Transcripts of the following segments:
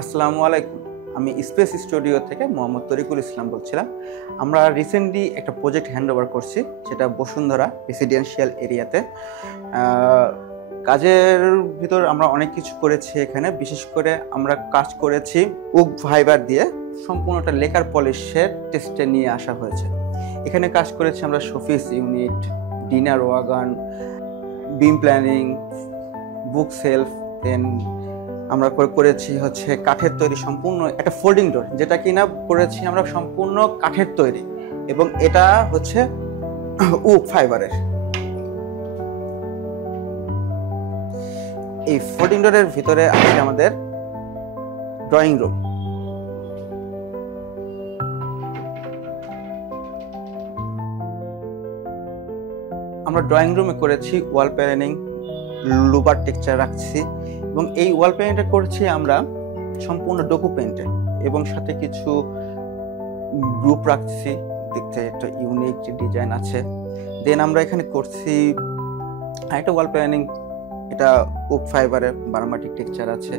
আসসালামু আলাইকুম। আমি স্পেস স্টুডিও থেকে মোহাম্মদ তরিকুল ইসলাম বলছিলাম। আমরা রিসেন্টলি একটা প্রজেক্ট হ্যান্ড ওভার করছি, যেটা বসুন্ধরা রেসিডেন্সিয়াল এরিয়াতে। কাজের ভিতর আমরা অনেক কিছু করেছি এখানে। বিশেষ করে আমরা কাজ করেছি উড ফাইবার দিয়ে, সম্পূর্ণটা লেকার পলিশের টেস্টে নিয়ে আসা হয়েছে। এখানে কাজ করেছি আমরা শোপিস ইউনিট, ডিনার ওয়াগন, বিম প্ল্যানিং, বুক সেলফ, দেন আমরা করেছি হচ্ছে কাঠের তৈরি সম্পূর্ণ একটা ফোল্ডিং ডোর, যেটা কিনা করেছি আমরা সম্পূর্ণ কাঠের তৈরি, এবং এটা হচ্ছে উড ফাইবারের। এই ফোল্ডিং ডোরের ভিতরে আছে আমাদের ড্রয়িং রুম। আমরা ড্রয়িং রুমে করেছি ওয়াল প্যানেলিং, লুবার টেক্সচার রাখছি, এবং এই ওয়াল পেইন্টটা করছি আমরা সম্পূর্ণ ডোকু পেইন্টে, এবং সাথে কিছু গ্রুপ রাখছি, দেখতে একটা ইউনিক ডিজাইন আছে। দেন আমরা এখানে করছি আরেকটা ওয়াল প্যানেলিং, এটা ওক ফাইবারের বারামাটিক টেক্সচার আছে।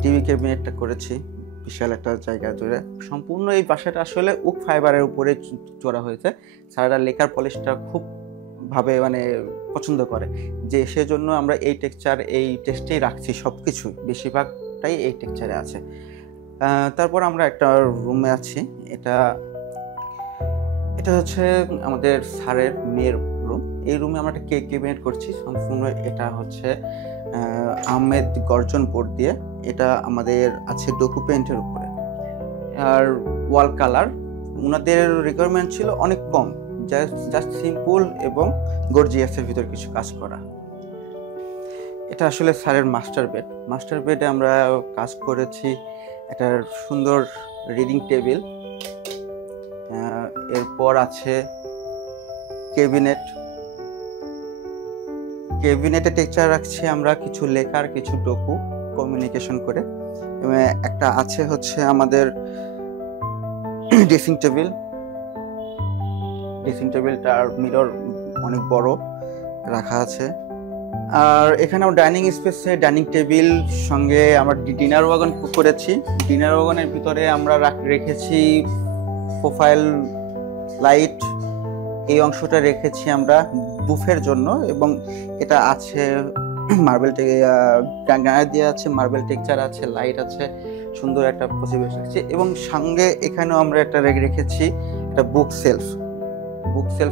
টিভি ক্যাবিনেটটা করেছি বিশাল একটা জায়গা জুড়ে। সম্পূর্ণ এই বাসাটা আসলে ওক ফাইবারের উপরে চড়া হয়েছে। সারাটা লেকার পলিশটা খুব ভাবে পছন্দ করে, যে সেজন্য আমরা এই টেক্সচার এই টেস্টেই রাখছি। সব কিছুই বেশিরভাগটাই এই টেক্সচারে আছে। তারপর আমরা একটা রুমে আছি, এটা হচ্ছে আমাদের স্যারের মেয়ের রুম। এই রুমে আমরা একটা কেক ক্যাবিনেট করছি সম্পূর্ণ। এটা হচ্ছে আহমেদ গর্জন বোর্ড দিয়ে, এটা আমাদের আছে ডোকু পেইন্টের উপরে। আর ওয়াল কালার ওনাদের রিকোয়ারমেন্ট ছিল অনেক কম, জাস্ট সিম্পল এবং গর্জিয়াসের ভিতর কিছু কাজ করা। এটা আসলে স্যারের মাস্টার বেডে আমরা কাজ করেছি একটা সুন্দর রিডিং টেবিল। এরপর আছে ক্যাবিনেটে টেক্সচার রাখছি আমরা কিছু লেখার, কিছু ডোকু কমিউনিকেশন করে। এবং একটা আছে হচ্ছে আমাদের ড্রেসিং টেবিলটার মিরর অনেক বড় রাখা আছে। আর এখানে ডাইনিং স্পেসে ডাইনিং টেবিল সঙ্গে আমরা ডিনার ওয়াগন করেছি। ডিনার ওয়াগনের ভিতরে আমরা রেখেছি প্রোফাইল লাইট, এই অংশটা রেখেছি আমরা বুফের জন্য, এবং এটা আছে মার্বেল গ্রানাইট দিয়ে আছে, মার্বেল টেক্সচার আছে, লাইট আছে, সুন্দর একটা পরিবেশ রাখছি। এবং সঙ্গে এখানেও আমরা একটা রেখেছি একটা বুক সেলফ।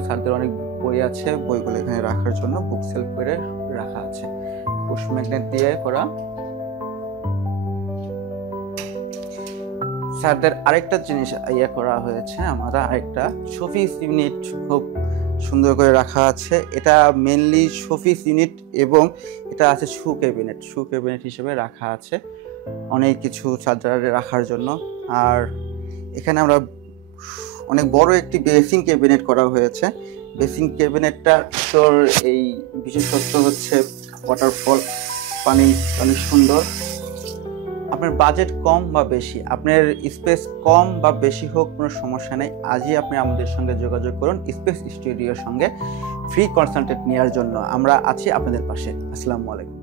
স্যারদের অনেক বই আছে, বইগুলো এখানে রাখার জন্য বুক সেলফ করে রাখা আছে, পুশ ম্যাগনেট দিয়ে করা। স্যারদের আরেকটা জিনিস করা হয়েছে, আমরা আরেকটা শোপিস ইউনিট খুব সুন্দর করে রাখা আছে। এটা মেনলি শোপিস ইউনিট, এবং এটা আছে শু ক্যাবিনেট হিসেবে রাখা আছে, অনেক কিছু চার্জার রাখার জন্য। আর এখানে আমরা অনেক বড় একটি বেসিং ক্যাবিনেট করা হয়েছে। বেসিং ক্যাবিনেটটা তোর এই বিশেষত্ব হচ্ছে ওয়াটারফল, পানি অনেক সুন্দর। আপনার বাজেট কম বা বেশি, আপনার স্পেস কম বা বেশি হোক, কোনো সমস্যা নেই। আজই আপনি আমাদের সঙ্গে যোগাযোগ করুন স্পেস স্টুডিওর সঙ্গে ফ্রি কনসালটেন্ট নেওয়ার জন্য। আমরা আছি আপনাদের পাশে। আসসালামু আলাইকুম।